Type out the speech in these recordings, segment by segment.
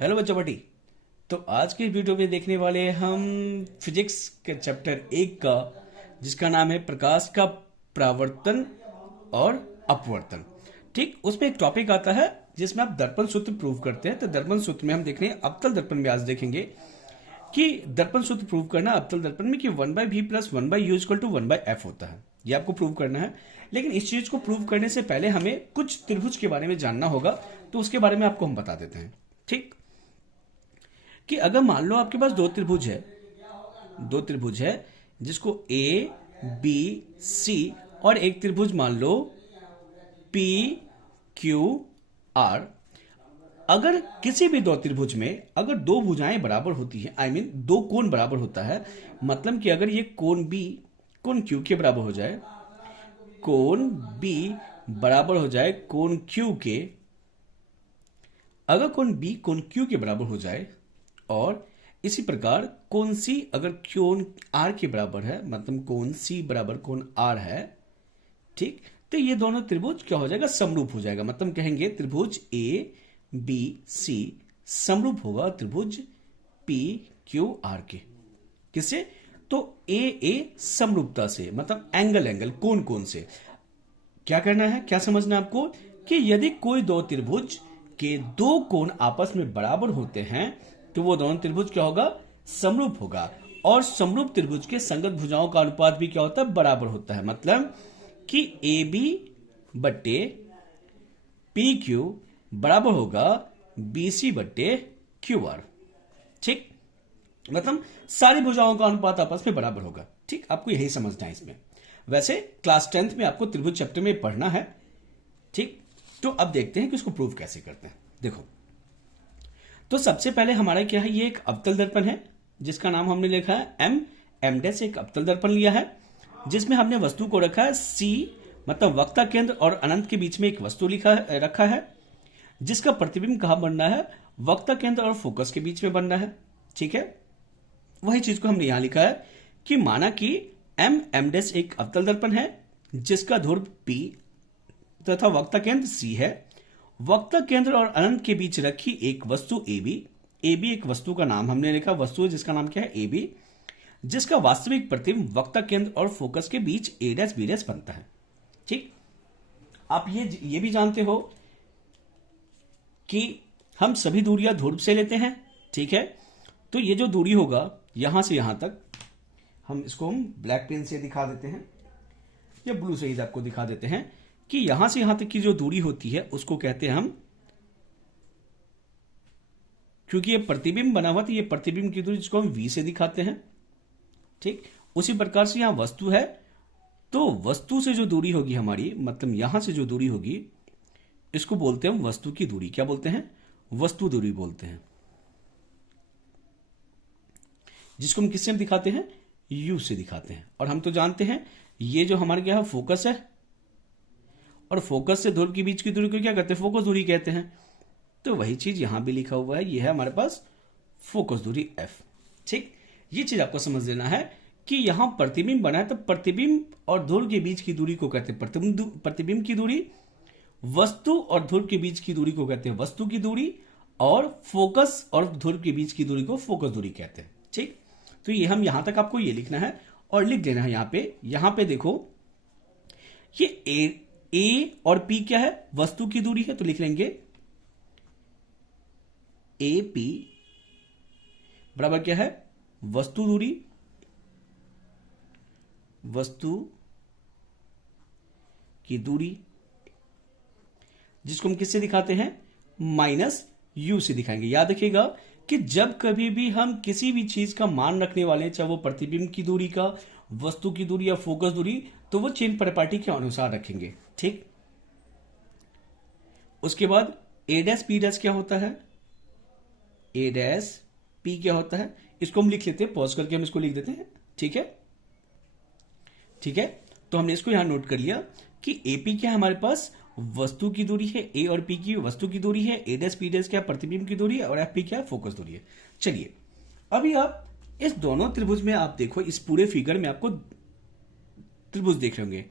Hello बच्चों बटी। तो आज की वीडियो में देखने वाले हैं हम फिजिक्स के चैप्टर 1 का, जिसका नाम है प्रकाश का परावर्तन और अपवर्तन। ठीक, उसमें एक टॉपिक आता है जिसमें आप दर्पण सूत्र प्रूव करते हैं। तो दर्पण सूत्र में हम देख रहे हैं अवतल दर्पण में आज देखेंगे कि दर्पण सूत्र प्रूव करना अवतल दर्पण में कि 1/v plus 1/u equal to 1/f होता है। ये आपको प्रूव करना है। लेकिन इस चीज को प्रूव करने से पहले हमें कुछ त्रिभुज के बारे में जानना होगा, तो उसके बारे में आपको हम बता देते हैं। ठीक, कि अगर मान लो आपके पास दो त्रिभुज है जिसको ए बी सी, और एक त्रिभुज मान लो पी क्यू आर। अगर किसी भी दो त्रिभुज में अगर दो भुजाएं बराबर होती है, आई मीन दो कोण बराबर होता है, मतलब कि अगर ये कोण बी कोण क्यू के बराबर हो जाए, कोण बी बराबर हो जाए कोण क्यू के, अगर कोण बी कोण क्यू के बराबर हो जाए, और इसी प्रकार कोण सी अगर कोण आर के बराबर है, मतलब कोण सी बराबर कोण आर है, ठीक, तो ये दोनों त्रिभुज क्या हो जाएगा, समरूप हो जाएगा। मतलब कहेंगे त्रिभुज ए बी सी समरूप होगा त्रिभुज पी क्यू आर के। किससे? तो ए समरूपता से, मतलब एंगल कोण से। क्या करना है, क्या समझना है आपको, कि यदि कोई दो त्रिभुज के दो कोण आपस में बराबर होते हैं तो वो दोनों त्रिभुज क्या होगा, समरूप होगा। और समरूप त्रिभुज के संगत भुजाओं का अनुपात भी क्या होता है, बराबर होता है। मतलब कि ए बी बट्टे पी क्यू बराबर होगा बी सी बट्टे क्यू आर। ठीक, मतलब सारी भुजाओं का अनुपात आपस में बराबर होगा। ठीक, आपको यही समझना है इसमें। वैसे क्लास 10th में आपको त्रिभुज चैप्टर में पढ़ना है। ठीक, तो अब देखते हैं कि उसको प्रूव कैसे करते हैं। देखो, तो सबसे पहले हमारा क्या है, ये एक अवतल दर्पण है जिसका नाम हमने लिखा है एम डैश। एक अवतल दर्पण लिया है जिसमें हमने वस्तु को रखा है सी, मतलब वक्ता केंद्र और अनंत के बीच में एक वस्तु रखा है जिसका प्रतिबिंब कहां बनना है, वक्ता केंद्र और फोकस के बीच में बनना है। ठीक है, वही चीज को हमने यहां लिखा है कि माना कि एम डैश एक अवतल दर्पण है जिसका ध्रुव P तथा वक्ता केंद्र C है। वक्ता केंद्र और अनंत के बीच रखी एक वस्तु ए बी एक वस्तु का नाम हमने लिखा, वस्तु है जिसका नाम क्या है ए बी, जिसका वास्तविक प्रतिबिंब वक्ता केंद्र और फोकस के बीच ए डैश बी डैश बनता है। ठीक, आप ये भी जानते हो कि हम सभी दूरियां ध्रुव से लेते हैं। ठीक है, तो ये जो दूरी होगा यहां से यहां तक, हम ब्लैक पेन से दिखा देते हैं या ब्लू से ही आपको दिखा देते हैं कि यहां से यहां तक की जो दूरी होती है उसको कहते हैं हम, क्योंकि ये प्रतिबिंब बना हुआ, तो ये प्रतिबिंब की दूरी जिसको हम वी से दिखाते हैं। ठीक, उसी प्रकार से यहां वस्तु है, तो वस्तु से जो दूरी होगी हमारी, मतलब यहां से जो दूरी होगी, इसको बोलते हैं हम वस्तु की दूरी। क्या बोलते हैं, वस्तु दूरी बोलते हैं, जिसको हम किससे दिखाते हैं, यू से दिखाते हैं। और हम तो जानते हैं ये जो हमारे क्या है, फोकस है, और फोकस से ध्रुव के बीच की दूरी को क्या कहते हैं, फोकस दूरी कहते हैं। तो वही चीज यहां भी लिखा हुआ है, ये है हमारे पास फोकस दूरी एफ। ठीक, ये चीज आपको समझ लेना है कि यहां प्रतिबिंब बना है, तो प्रतिबिंब और ध्रुव के बीच की दूरी को कहते हैं प्रतिबिंब की दूरी, वस्तु और ध्रुव के बीच की दूरी को कहते हैं वस्तु की दूरी, और फोकस और ध्रुव के बीच की दूरी को फोकस दूरी कहते हैं। ठीक, तो ये हम यहां तक आपको ये लिखना है और लिख देना है। यहां पे देखो, ये ए और पी क्या है, वस्तु की दूरी है, तो लिख लेंगे ए पी बराबर क्या है, वस्तु दूरी, वस्तु की दूरी, जिसको हम किससे दिखाते हैं, माइनस यू से दिखाएंगे। याद रखिएगा कि जब कभी भी हम किसी भी चीज का मान रखने वाले हैं, चाहे वो प्रतिबिंब की दूरी का, वस्तु की दूरी या फोकस दूरी, तो वो चेन प्रॉपर्टी के अनुसार रखेंगे। ठीक, उसके बाद ए डैश पी डैश क्या होता है, ए डैश पी क्या होता है, इसको हम लिख लेते हैं, पॉज करके हम इसको लिख देते हैं। ठीक है, ठीक है, तो हमने इसको यहां नोट कर लिया कि एपी क्या है, हमारे पास वस्तु की दूरी है, ए और पी की वस्तु की दूरी है, ए डैश पी डैश क्या प्रतिबिंब की दूरी है, और एफ पी क्या फोकस दूरी है। चलिए, अभी आप इस दोनों त्रिभुज में आप देखो, इस पूरे फिगर में आपको त्रिभुज देख रहे होंगे।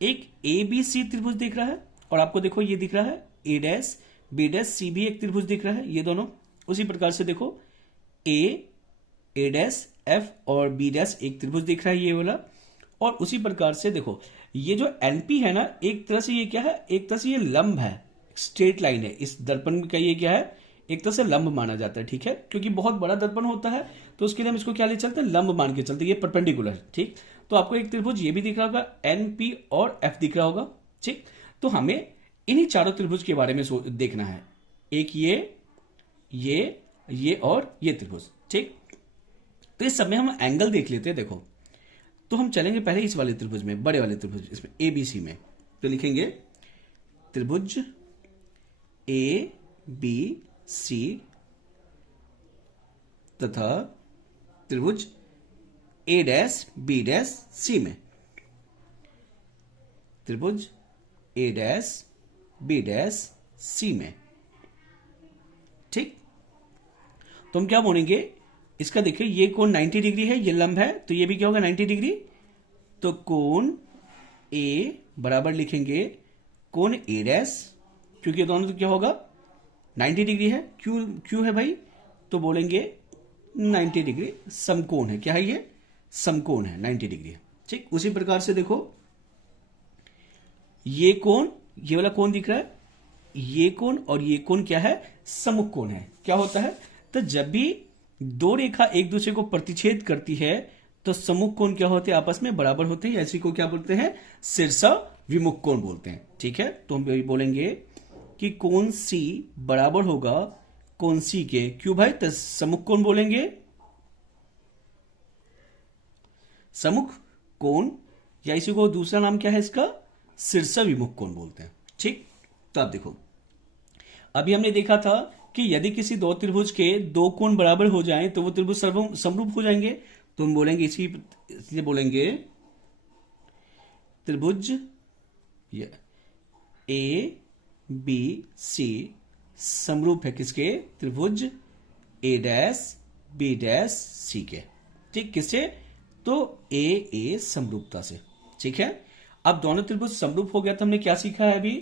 एक ए बी सी त्रिभुज दिख रहा है, और आपको देखो ये दिख रहा है ए डैश बी डैश सी भी एक त्रिभुज दिख रहा है, ये दोनों उसी प्रकार से देखो ए डैश, एफ और बी डैश एक त्रिभुज दिख रहा है ये वाला। और उसी प्रकार से देखो ये जो एनपी है ना, एक तरह से ये क्या है, एक तरह से ये लंब है, स्ट्रेट लाइन है। इस दर्पण का ये क्या है, एक तरह से लंब माना जाता है, ठीक है, क्योंकि बहुत बड़ा दर्पण होता है तो उसके लिए हम इसको क्या ले चलते हैं, लंब मान के चलते हैं, ये परपेंडिकुलर, ठीक। तो आपको एक त्रिभुज ये भी दिख रहा होगा, एन पी और एफ दिख रहा होगा, ठीक। तो हमें इन्हीं चारों त्रिभुज के बारे में देखना है, एक ये और ये त्रिभुज, ठीक। तो इस समय हम एंगल देख लेते हैं। देखो तो हम चलेंगे पहले इस वाले त्रिभुज में, बड़े वाले त्रिभुज, इसमें ए बी सी में। तो लिखेंगे त्रिभुज ए बी सी तथा त्रिभुज ए डैश बी डैश सी में, त्रिभुज ए डैश बी डैश सी में, ठीक। तो हम क्या बोलेंगे, इसका देखिए ये कोण 90 डिग्री है, ये लंब है, तो ये भी क्या होगा 90 डिग्री। तो कोण ए बराबर लिखेंगे कोण ए डैश, क्योंकि दोनों तो क्या होगा 90 डिग्री है, क्यों है भाई, तो बोलेंगे 90 डिग्री समकोण है। क्या है ये, समकोण है, 90 डिग्री है, ठीक। उसी प्रकार से देखो ये कोण, ये वाला कोण दिख रहा है, ये कोण और ये कोण क्या है, सम्मुख कोण है। क्या होता है, तो जब भी दो रेखा एक दूसरे को प्रतिच्छेद करती है तो सम्मुख कोण क्या होते हैं, आपस में बराबर होते हैं, ऐसी को क्या बोलते हैं, शीर्षा विमुख कोण बोलते हैं, ठीक है। तो हम बोलेंगे कि कोण सी बराबर होगा कोण सी के, क्यों भाई, तो सम्मुख कोण बोलेंगे, सम्मुख कोण, या इसी को दूसरा नाम क्या है इसका, शीर्षा विमुख कोण बोलते हैं, ठीक। तो आप देखो अभी हमने देखा था कि यदि किसी दो त्रिभुज के दो कोण बराबर हो जाएं तो वो त्रिभुज समरूप हो जाएंगे। तो हम बोलेंगे इसलिए बोलेंगे त्रिभुज ए बी सी समरूप है किसके, त्रिभुज ए डैश बी डैश सी के, ठीक। किससे, तो ए समरूपता से, ठीक है। अब दोनों त्रिभुज समरूप हो गया तो हमने क्या सीखा है अभी,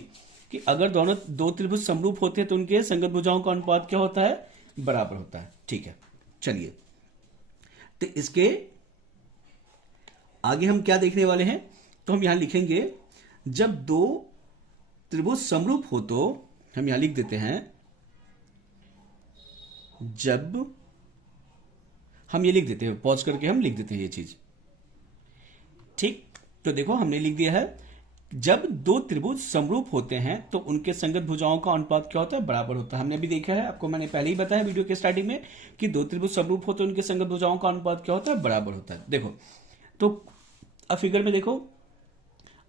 कि अगर दोनों दो त्रिभुज समरूप होते हैं तो उनके संगत भुजाओं का अनुपात क्या होता है, बराबर होता है, ठीक है। चलिए तो इसके आगे हम क्या देखने वाले हैं, तो हम यहां लिखेंगे जब दो त्रिभुज समरूप हो तो हम यहां लिख देते हैं, जब हम ये लिख देते हैं, पॉज करके हम लिख देते हैं ये चीज, ठीक। तो देखो हमने लिख दिया है जब दो त्रिभुज समरूप होते हैं तो उनके संगत भुजाओं का अनुपात क्या होता है, बराबर होता है। हमने अभी देखा है, आपको मैंने पहले ही बताया वीडियो के स्टार्टिंग में कि दो त्रिभुज समरूप होते हैं उनके संगत भुजाओं का अनुपात क्या होता है, बराबर होता है। देखो तो अब फिगर में देखो,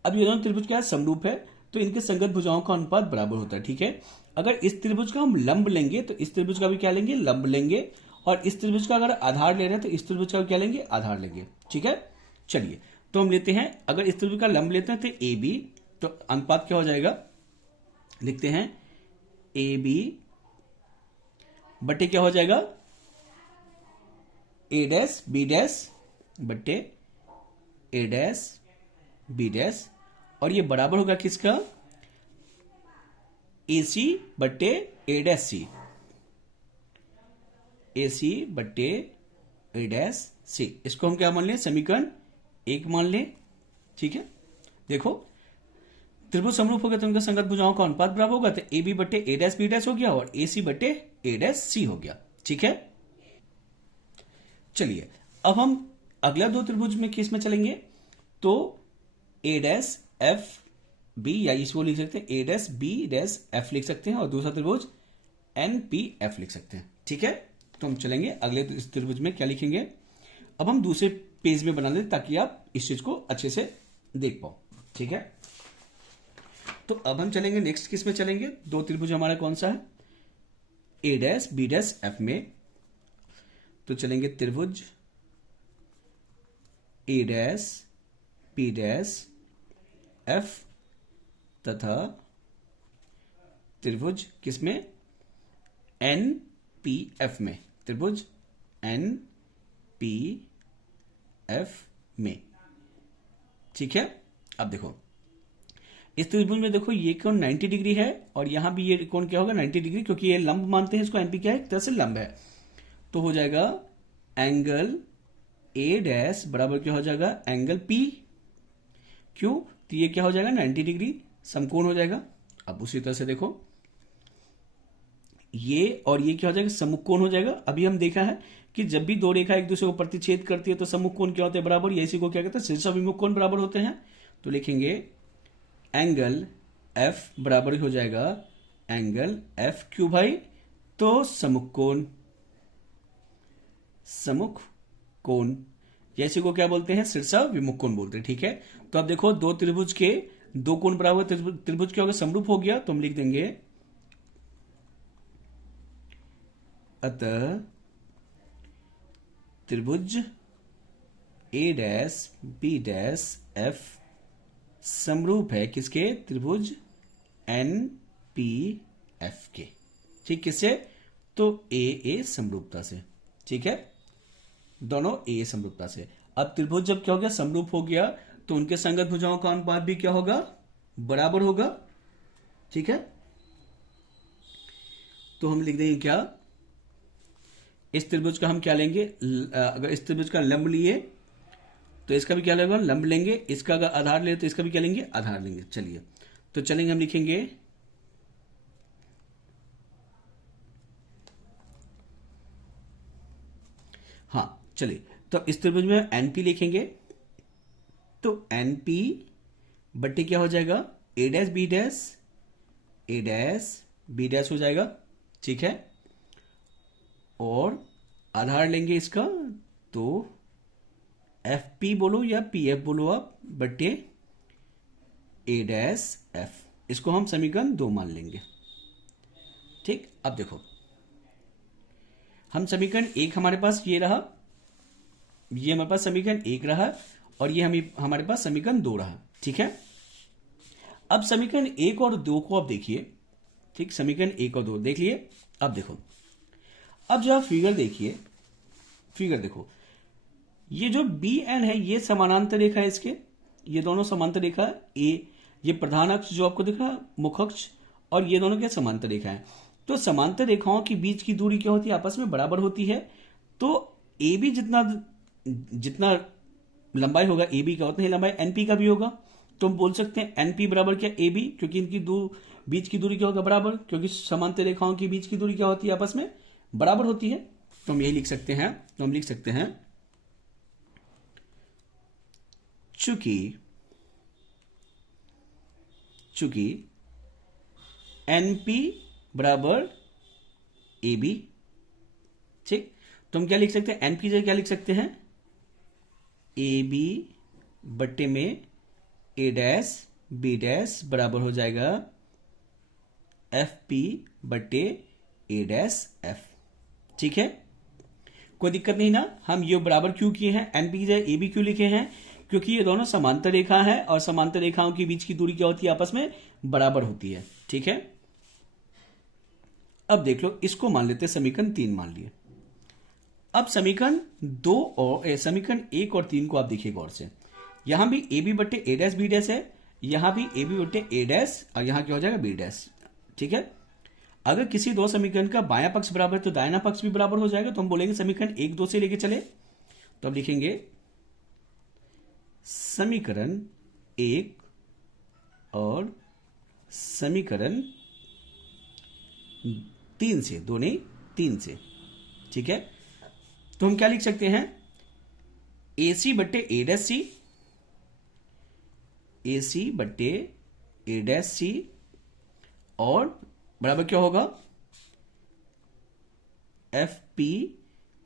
अब ये दोनों त्रिभुज क्या है, समरूप है, तो इनके संगत भुजाओं का अनुपात बराबर होता है, ठीक है। अगर इस त्रिभुज का हम लंब लेंगे तो इस त्रिभुज का भी क्या लेंगे, लंब लेंगे, और इस त्रिभुज का अगर आधार ले रहे हैं तो इस त्रिभुज का क्या लेंगे, आधार लेंगे, ठीक है। चलिए तो हम लेते हैं, अगर इस त्रिभुज का लंब लेते हैं तो ए बी, तो अनुपात क्या हो जाएगा, लिखते हैं ए बी बटे क्या हो जाएगा, ए डैश बी डैश बटे ए डैश बी डैश, और ये बराबर होगा किसका, ए सी बटे ए डैश सी, ए सी बटे ए डैश सी। इसको हम क्या मान लें, समीकरण एक मान लें, ठीक है। देखो त्रिभुज समरूप हो गया तो उनका संगत भुजाओं का अनुपात बराबर होगा, तो ए बी बटे ए डैश बी डैश हो गया और ए सी बटे ए डैश सी हो गया, ठीक है। चलिए अब हम अगला दो त्रिभुज में किस में चलेंगे, तो ए डैश एफ बी, या इसको लिख सकते हैं A dash B dash F लिख सकते हैं, और दूसरा त्रिभुज एन पी एफ लिख सकते हैं, ठीक है। तो हम चलेंगे अगले इस त्रिभुज में क्या लिखेंगे, अब हम दूसरे पेज में बना लेते ताकि आप इस चीज को अच्छे से देख पाओ, ठीक है। तो अब हम चलेंगे नेक्स्ट किस में चलेंगे, दो त्रिभुज हमारा कौन सा है, ए डैश बी डैश एफ में। तो चलेंगे त्रिभुज ए डैश बी डैश एफ तथा त्रिभुज किसमें, एन पी एफ में, त्रिभुज एन पी एफ में, ठीक है। अब देखो इस त्रिभुज में देखो ये कोण 90 डिग्री है और यहां भी ये कोण क्या होगा 90 डिग्री, क्योंकि ये लंब मानते हैं इसको, एनपी क्या है, एक तरह से लंब है। तो हो जाएगा एंगल ए डैश बराबर क्या हो जाएगा एंगल पी। क्यों, तो ये क्या हो जाएगा 90 डिग्री समकोण हो जाएगा। अब उसी तरह से देखो ये और ये क्या हो जाएगा सम्मुख कोण हो जाएगा। अभी हम देखा है कि जब भी दो रेखा एक दूसरे को प्रतिच्छेद करती है तो सम्मुख कोण क्या होते हैं बराबर, या इसी को क्या कहते हैं शीर्षाभिमुख कोण बराबर होते हैं। तो लिखेंगे एंगल एफ बराबर हो जाएगा एंगल एफ क्यू भाई, तो सम्मुख कोण, सम्मुख कोण या इसी को क्या बोलते हैं शीर्षाभिमुख कोण बोलते हैं। ठीक है, तो अब देखो दो त्रिभुज के दो कोण बराबर, त्रिभुज क्या होगा समरूप हो गया, तो हम लिख देंगे अतः त्रिभुज ए डैश बी डैश एफ समरूप है किसके, त्रिभुज एन पी एफ के। ठीक, किससे, तो ए समरूपता से। ठीक है, दोनों ए समरूपता से। अब त्रिभुज जब क्या हो गया समरूप हो गया तो उनके संगत भुजाओं का अनुपात भी क्या होगा बराबर होगा। ठीक है, तो हम लिख देंगे क्या, इस त्रिभुज का हम क्या लेंगे, अगर इस त्रिभुज का लंब लिए तो इसका भी क्या लगेगा लंब लेंगे, इसका अगर आधार ले तो इसका भी क्या लेंगे आधार लेंगे। चलिए तो चलेंगे, हम लिखेंगे हाँ चलिए, तो इस त्रिभुज में एनपी लिखेंगे, तो एनपी बट्टे क्या हो जाएगा ए डैश बी डैश, ए डैश बी डैश हो जाएगा। ठीक है, और आधार लेंगे इसका, तो एफ पी बोलो या पी एफ बोलो आप, बट्टे ए डैश एफ, इसको हम समीकरण 2 मान लेंगे। ठीक, अब देखो हम समीकरण 1 हमारे पास ये रहा, ये हमारे पास समीकरण 1 रहा और ये हमारे पास समीकरण 2 रहा। ठीक है, अब समीकरण 1 और 2 को आप देखिए। ठीक, समीकरण 1 और 2 देख लिए। अब देखो, अब जब फिगर देखिए, फिगर देखो, ये जो बी एन है ये समानांतर रेखा है इसके, ये दोनों समांतर रेखा है। ये प्रधान अक्ष जो आपको दिख रहा है मुख अक्ष, और ये दोनों क्या समांतर रेखा है। तो समांतर रेखाओं के बीच की दूरी क्या होती है आपस में बराबर होती है। तो ए बी जितना जितना लंबाई होगा ए बी का उतना ही लंबाई एनपी का भी होगा। तो हम बोल सकते हैं एनपी बराबर क्या ए बी, क्योंकि इनकी बीच की दूरी क्या होगा बराबर, क्योंकि समांतर रेखाओं की बीच की दूरी क्या होती है आपस में बराबर होती है। तो हम यही लिख सकते हैं, तो हम लिख सकते हैं चूंकि एनपी बराबर ए बी। ठीक, तो हम क्या लिख सकते हैं एनपी जगह क्या लिख सकते हैं ए बी बट्टे में ए डैश बी डैश बराबर हो जाएगा एफ पी बट्टे ए डैश एफ। ठीक है, कोई दिक्कत नहीं ना। हम ये बराबर क्यों किए हैं, एनपी की जगह ए बी क्यों लिखे हैं, क्योंकि ये दोनों समांतर रेखा है और समांतर रेखाओं के बीच की दूरी क्या होती है आपस में बराबर होती है। ठीक है, अब देख लो, इसको मान लेते हैं समीकरण 3 मान लिए। अब समीकरण 2 और समीकरण 1 और 3 को आप देखिए गौर से। यहां भी ए बी बट्टे ए डैश बी डैश है, यहां भी ए बी बट्टे ए डैश, और यहां क्या हो जाएगा बी डैश। ठीक है, अगर किसी दो समीकरण का बायां पक्ष बराबर है तो दाहिना पक्ष भी बराबर हो जाएगा। तो हम बोलेंगे समीकरण 1 2 से लेके चले, तो अब लिखेंगे समीकरण 1 और समीकरण 3 से, 2 नहीं 3 से। ठीक है, तो हम क्या लिख सकते हैं ए सी बट्टे ए डैश सी, ए सी बट्टे ए डैश सी, और बराबर क्या होगा एफ पी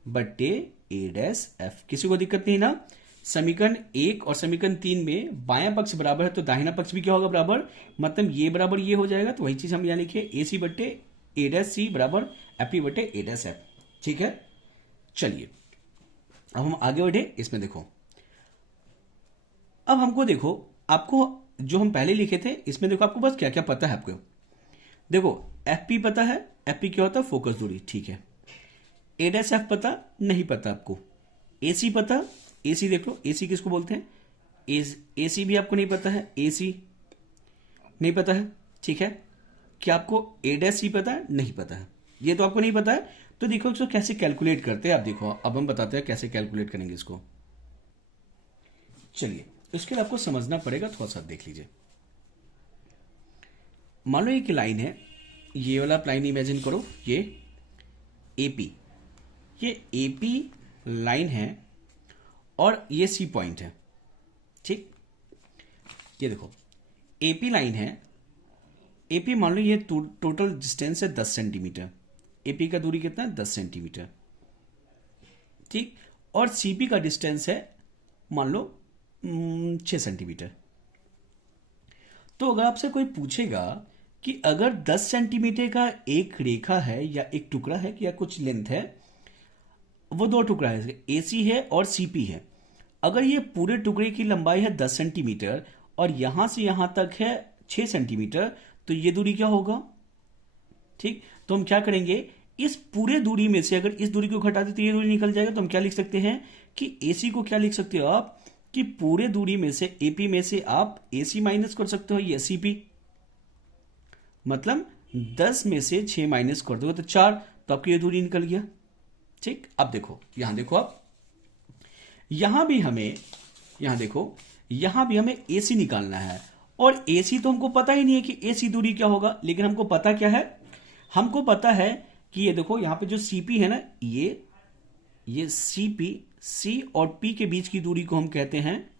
बट्टे ए डैश एफ। किसी को दिक्कत नहीं ना। समीकरण 1 और समीकरण 3 में बायां पक्ष बराबर है तो दाहिना पक्ष भी क्या होगा बराबर, मतलब ये बराबर ये हो जाएगा। तो वही चीज हम यहां लिखे ए सी बट्टे ए डैश सी बराबर एफ पी बट्टे ए डैश एफ। ठीक है, चलिए अब हम आगे बढ़े। इसमें देखो, अब हमको देखो, आपको जो हम पहले लिखे थे इसमें देखो आपको बस क्या क्या पता है। आपको देखो एफ पी पता है, एफ पी क्या होता है फोकस दूरी। ठीक है, ए डैश एफ पता नहीं पता आपको, ए सी पता, ए सी देख लो, ए सी किसको बोलते हैं, ए सी भी आपको नहीं पता है, ए सी नहीं पता है, ठीक है। क्या आपको ए डैश सी पता है? नहीं पता है, ये तो आपको नहीं पता है। तो देखो इसको कैसे कैलकुलेट करते हैं, आप देखो, अब हम बताते हैं कैसे कैलकुलेट करेंगे इसको। चलिए, उसके लिए आपको समझना पड़ेगा, थोड़ा सा देख लीजिए। मान लो एक लाइन है, ये वाला लाइन इमेजिन करो, ये एपी, ये एपी लाइन है और ये सी पॉइंट है, ठीक। ये देखो एपी लाइन है, एपी मान लो ये टोटल डिस्टेंस है 10 सेंटीमीटर, एपी का दूरी कितना है? 10 सेंटीमीटर, ठीक। और सीपी का डिस्टेंस है मान लो 6 सेंटीमीटर। तो अगर आपसे कोई पूछेगा कि अगर 10 सेंटीमीटर का एक रेखा है या एक टुकड़ा है या कुछ लेंथ है, वो दो टुकड़ा है, एसी है और सीपी है, अगर ये पूरे टुकड़े की लंबाई है 10 सेंटीमीटर और यहां से यहां तक है 6 सेंटीमीटर, तो ये दूरी क्या होगा? ठीक, तो हम क्या करेंगे, इस पूरे दूरी में से अगर इस दूरी को घटा दें तो ये दूरी निकल जाएगा। तो हम क्या लिख सकते हैं कि एसी को क्या लिख सकते हो आप, कि पूरे दूरी में से एपी में से आप एसी माइनस कर सकते हो, ये सीपी, मतलब 10 में से 6 माइनस कर दोगे तो 4, तो आपकी ये दूरी निकल गया, ठीक। अब देखो यहां देखो आप, यहां भी हमें एसी निकालना है, और एसी तो हमको पता ही नहीं है कि एसी दूरी क्या होगा, लेकिन हमको पता क्या है, हमको पता है कि ये देखो यहां पे जो सीपी है ना, ये सीपी, सी और पी के बीच की दूरी को हम कहते हैं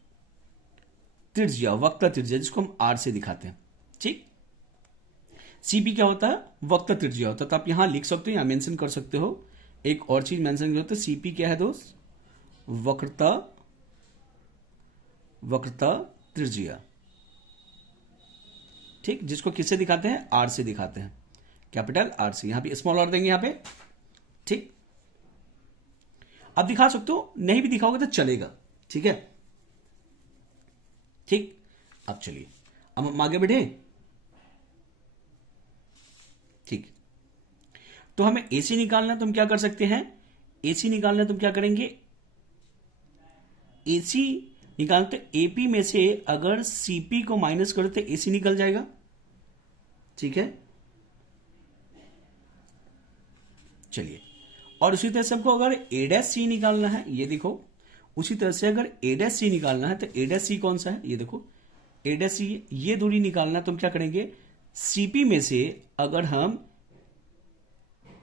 त्रिज्या, वक्र त्रिज्या, जिसको हम आर से दिखाते हैं, ठीक। सीपी क्या होता है? वक्र त्रिज्या होता है। तो आप यहां लिख सकते हो, यहां मेंशन कर सकते हो, एक और चीज मेंशन करते हो, सीपी क्या है दोस्त? वक्रता त्रिज्या, ठीक, जिसको किससे दिखाते हैं? आर से दिखाते हैं, कैपिटल आर से, यहां पे स्मॉल आर देंगे यहां पे, ठीक। अब दिखा सकते हो, नहीं भी दिखाओगे तो चलेगा, ठीक है, ठीक। अब चलिए, अब हम आगे बढ़े, ठीक। तो हमें एसी निकालना है, तो हम क्या कर सकते हैं, एसी निकालना है तो हम क्या करेंगे, एसी निकालते एपी में से अगर सीपी को माइनस करो तो एसी निकल जाएगा, ठीक है। चलिए, और उसी तरह से हमको अगर ए डैश सी निकालना है, ये देखो, उसी तरह से अगर ए डैश सी निकालना है तो ए डैश सी कौन सा है, ये देखो ए डैश सी, ये दूरी निकालना है तो हम क्या करेंगे, सीपी में से अगर हम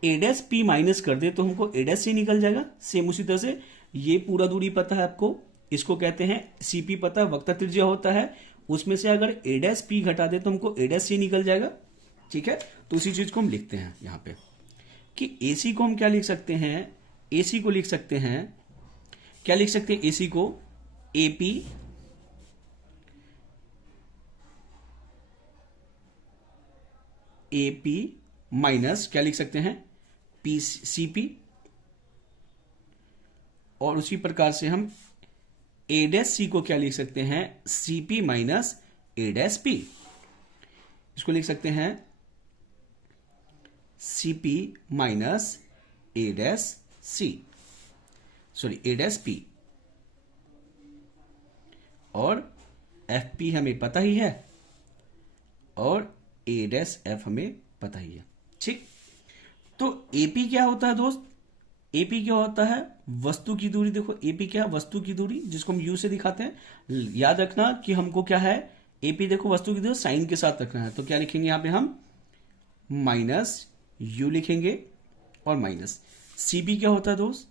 ए डैश पी माइनस कर दे तो हमको ए डैश सी निकल जाएगा। सेम उसी तरह से ये पूरा दूरी पता है आपको, इसको कहते हैं सीपी, पता है वक्र त्रिज्या होता है, उसमें से अगर ए डैश पी घटा दे तो हमको ए डैश सी निकल जाएगा, ठीक है। तो उसी चीज को हम लिखते हैं यहां पे कि एसी को हम क्या लिख सकते हैं, एसी को लिख सकते हैं, क्या लिख सकते हैं एसी को, एपी माइनस क्या लिख सकते हैं, पी सीपी, और उसी प्रकार से हम ए डैश सी को क्या लिख सकते हैं, सीपी माइनस ए डैश पी, इसको लिख सकते हैं सीपी माइनस ए डैश सी, सॉरी ए डैश पी, और एफ पी हमें पता ही है और ए डैश एफ हमें पता ही है, ठीक। तो एपी क्या होता है दोस्त, एपी क्या होता है, वस्तु की दूरी। देखो एपी क्या है, वस्तु की दूरी, जिसको हम यू से दिखाते हैं। याद रखना कि हमको क्या है, एपी देखो वस्तु की दूरी साइन के साथ रखना है, तो क्या लिखेंगे यहां पे हम माइनस यू लिखेंगे और माइनस। सीपी क्या होता है दोस्त,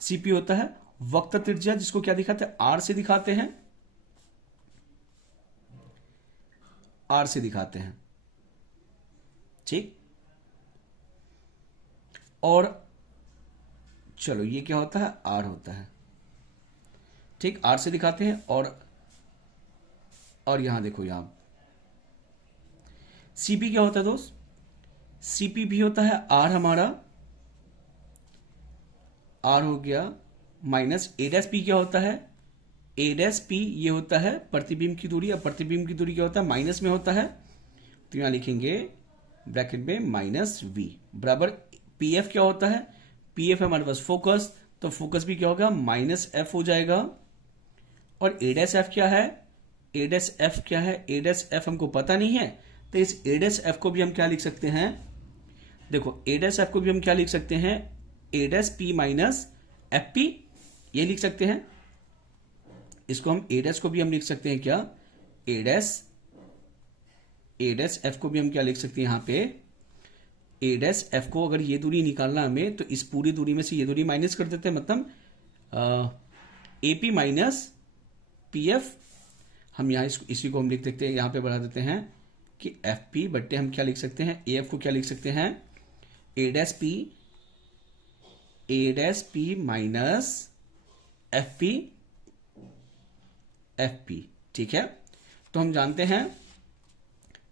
सीपी होता है वक्र त्रिज्या, जिसको क्या दिखाते हैं, आर से दिखाते हैं, आर से दिखाते हैं, ठीक। और चलो ये क्या होता है, आर होता है, ठीक, आर से दिखाते हैं। और यहां देखो, यहां सीपी क्या होता है दोस्त, सीपी भी होता है आर, हमारा आर हो गया, माइनस ए डैश पी क्या होता है, ए डैश पी ये होता है प्रतिबिंब की दूरी, और प्रतिबिंब की दूरी क्या होता है, माइनस में होता है, तो यहां लिखेंगे ब्रैकेट में माइनस वी बराबर पी एफ क्या होता है, पी एफ हमारे पास फोकस, तो फोकस भी क्या होगा, माइनस एफ हो जाएगा, और ए डैश एफ क्या है, ए डैश एफ क्या है, ए डैश एफ हमको पता नहीं है, तो इस ए डैश एफ को भी हम क्या लिख सकते हैं, देखो ए डैश एफ को भी हम क्या लिख सकते हैं, A dash P minus F P, ये लिख सकते हैं। इसको हम ए डैश को भी हम लिख सकते हैं क्या, ए डैश एफ को भी हम क्या लिख सकते हैं यहाँ पे, ए डैश एफ को अगर ये दूरी निकालना हमें, तो इस पूरी दूरी में से ये दूरी माइनस कर देते हैं, मतलब A P minus P F. हम यहाँ इसी को हम लिख देते हैं, यहाँ पे बढ़ा देते हैं कि एफ पी बट्टे हम क्या लिख सकते हैं, ए एफ को क्या लिख सकते हैं, A dash P minus F P. ठीक है, तो हम जानते हैं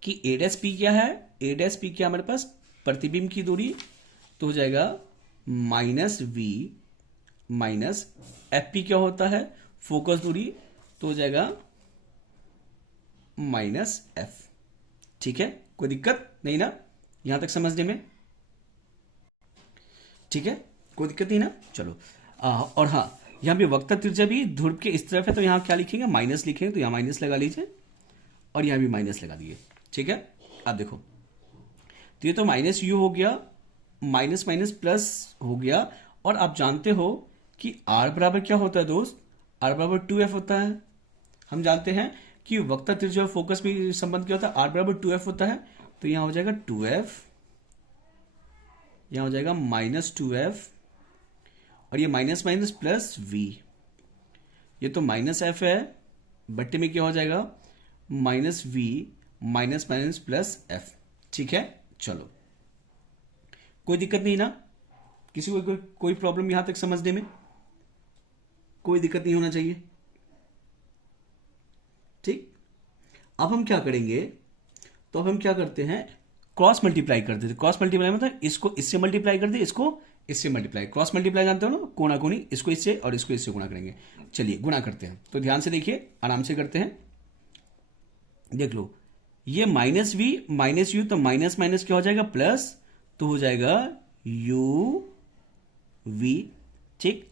कि ए डैश पी क्या है, ए डैश पी क्या हमारे पास प्रतिबिंब की दूरी, तो हो जाएगा minus v minus F p क्या होता है फोकस दूरी, तो हो जाएगा माइनस एफ। ठीक है, कोई दिक्कत नहीं ना यहां तक समझने में, ठीक है, कोई दिक्कत नहीं ना। चलो और हाँ, यहां पे वक्र त्रिज्या भी ध्रुव के इस तरफ है, तो यहां क्या लिखेंगे, माइनस लिखेंगे, तो यहां माइनस लगा लीजिए और यहां भी माइनस लगा दिए। ठीक है, अब देखो, तो ये तो माइनस यू हो गया, माइनस माइनस प्लस हो गया, और आप जानते हो कि आर बराबर क्या होता है दोस्त, आर बराबर 2f होता है। हम जानते हैं कि वक्र त्रिज्या और फोकस में संबंध क्या होता है, आर बराबर 2f होता है, तो यहां हो जाएगा 2f, यहां हो जाएगा माइनस 2f, और ये माइनस माइनस प्लस v, ये तो माइनस f है, बट्टे में क्या हो जाएगा minus v minus minus plus f। ठीक है, चलो कोई दिक्कत नहीं ना, किसी को कोई प्रॉब्लम यहां तक समझने में, कोई दिक्कत नहीं होना चाहिए। ठीक, अब हम क्या करेंगे, तो अब हम क्या करते हैं, क्रॉस मल्टीप्लाई कर देते। क्रॉस मल्टीप्लाई मतलब इसको इससे मल्टीप्लाई कर दे, इसको इससे मल्टीप्लाई, क्रॉस मल्टीप्लाई जानते हो ना, कोना कोनी, इसको इससे और इसको इससे गुणा करेंगे। चलिए गुणा करते हैं, तो ध्यान से देखिए, आराम से करते हैं, देख लो, ये माइनस वी माइनस यू, तो माइनस माइनस क्या हो जाएगा प्लस, तो हो जाएगा यू वी। ठीक,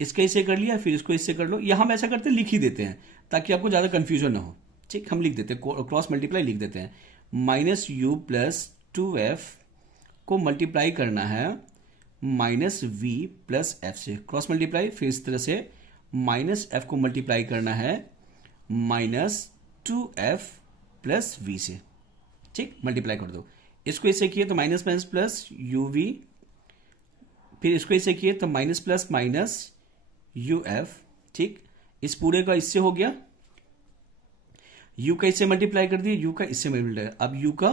इसका इससे कर लिया, फिर इसको इससे कर लो, या हम ऐसा करते लिख ही देते हैं ताकि आपको ज्यादा कंफ्यूजन ना हो। ठीक, हम लिख देते हैं, क्रॉस मल्टीप्लाई लिख देते हैं, माइनस यू प्लस 2f को मल्टीप्लाई करना है माइनस वी प्लस एफ से, क्रॉस मल्टीप्लाई, फिर इस तरह से माइनस एफ को मल्टीप्लाई करना है माइनस 2f प्लस वी से। ठीक, मल्टीप्लाई कर दो, इसको इससे किए तो minus minus plus u v, फिर इसको इससे किए तो minus plus minus u f. ठीक, इस पूरे का इससे हो गया, u का इससे मल्टीप्लाई कर दिए, u का इससे मल्टीप्लाई, अब u का,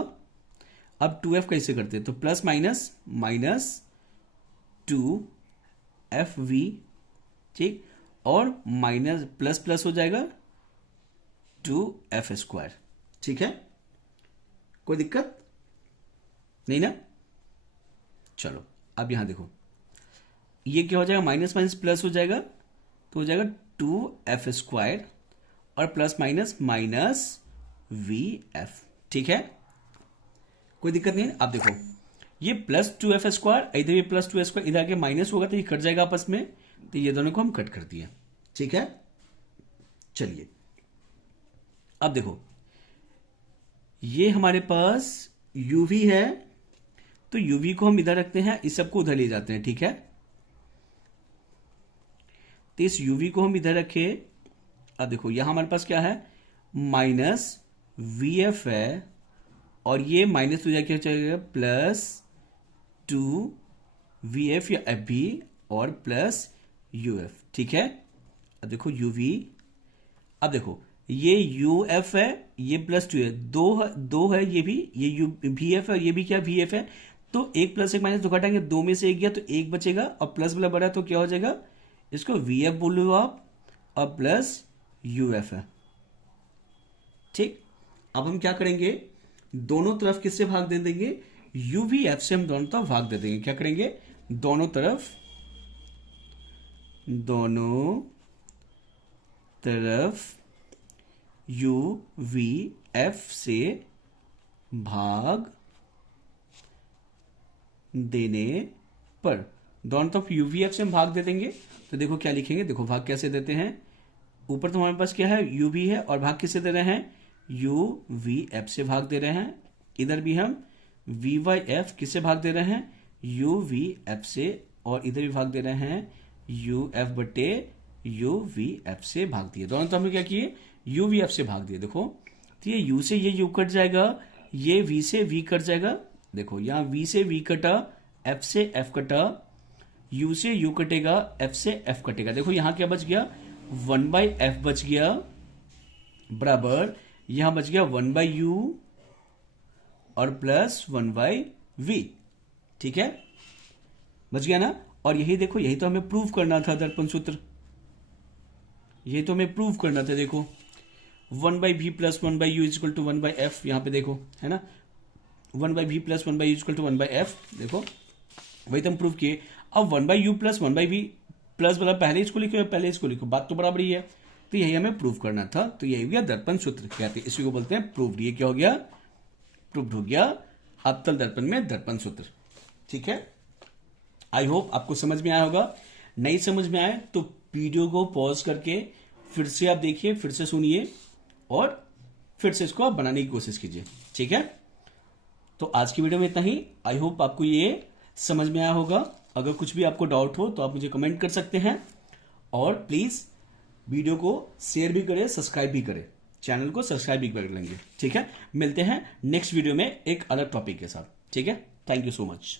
अब 2f का इससे करते हैं, तो प्लस माइनस माइनस 2fv। ठीक, और माइनस प्लस प्लस हो जाएगा 2f स्क्वायर। ठीक है, कोई दिक्कत नहीं ना। चलो अब यहां देखो, ये क्या हो जाएगा, माइनस माइनस प्लस हो जाएगा, तो हो जाएगा 2f स्क्वायर और plus minus minus V F. ठीक है, कोई दिक्कत नहीं है। अब देखो, ये प्लस 2f स्क्वायर, इधर भी प्लस 2f स्क्वायर, इधर आके माइनस होगा तो ये कट जाएगा आपस में, तो ये दोनों को हम कट कर दिए। ठीक है, चलिए अब देखो, ये हमारे पास uv है, तो uv को हम इधर रखते हैं, इस सबको उधर ले जाते हैं। ठीक है, तो इस uv को हम इधर रखे, अब देखो यहां हमारे पास क्या है, माइनस वी एफ है, और ये माइनस हो जाएगा क्या, प्लस 2vf या एफ भी, और प्लस uf। ठीक है, अब देखो uv, अब देखो ये uf है, ये प्लस 2 है, दो है, ये भी, ये vf है, ये भी क्या vf है, तो एक प्लस एक माइनस दो घटाएंगे, दो में से एक गया तो एक बचेगा, और प्लस वाला बड़ा तो क्या हो जाएगा, इसको vf बोलो आप, और प्लस uf है। ठीक, अब हम क्या करेंगे, दोनों तरफ किससे भाग दे देंगे, uvf से हम दोनों तरफ भाग दे देंगे। क्या करेंगे, दोनों तरफ uvf से भाग देने पर, दोनों तरफ uvf से हम भाग दे देंगे, तो देखो क्या लिखेंगे, देखो भाग कैसे देते हैं, ऊपर तो हमारे पास क्या है, यू वी है, और भाग किससे दे रहे हैं, यू वी एफ से भाग दे रहे हैं। इधर भी हम वी वाई एफ किससे भाग दे रहे हैं, यू वी एफ से, और इधर भी भाग दे रहे हैं यू एफ बटे यू वी एफ से भाग दिए। दोनों तो हमने क्या किए, यू वी एफ से भाग दिए। देखो तो ये यू से ये यू कट जाएगा, ये वी से वी कट जाएगा। देखो यहां वी से वी कटा, एफ से एफ कटा, यू से यू कटेगा, एफ से एफ कटेगा। देखो यहां क्या बच गया, 1/f बच गया, बराबर यहां बच गया 1/u और प्लस 1/v। ठीक है, बच गया ना। और यही देखो, यही तो हमें प्रूव करना था दर्पण सूत्र, यही तो हमें प्रूव करना था। देखो 1/v plus 1/u equal to 1/f, यहां पे देखो है ना, 1/v plus 1/u equal to 1/f। देखो वही तो हम प्रूव किए। अब 1/u प्लस 1/v प्लस वाला पहले इसको लिखो या पहले इसको लिखो, बात तो बराबर ही है। तो यही हमें प्रूव करना था, तो यही हो गया दर्पण सूत्र। कहते हैं इसी को बोलते हैं प्रूव्ड। ये क्या हो गया, प्रूव्ड हो गया अवतल दर्पण में दर्पण सूत्र। ठीक है, आई होप आपको समझ में आया होगा। नहीं समझ में आए तो वीडियो को पॉज करके फिर से आप देखिए, फिर से सुनिए, और फिर से इसको आप बनाने की कोशिश कीजिए। ठीक है, तो आज की वीडियो में इतना ही। आई होप आपको ये समझ में आया होगा। अगर कुछ भी आपको डाउट हो तो आप मुझे कमेंट कर सकते हैं, और प्लीज वीडियो को शेयर भी करें, सब्सक्राइब भी करें, चैनल को सब्सक्राइब भी कर लेंगे। ठीक है, मिलते हैं नेक्स्ट वीडियो में एक अलग टॉपिक के साथ। ठीक है, थैंक यू सो मच।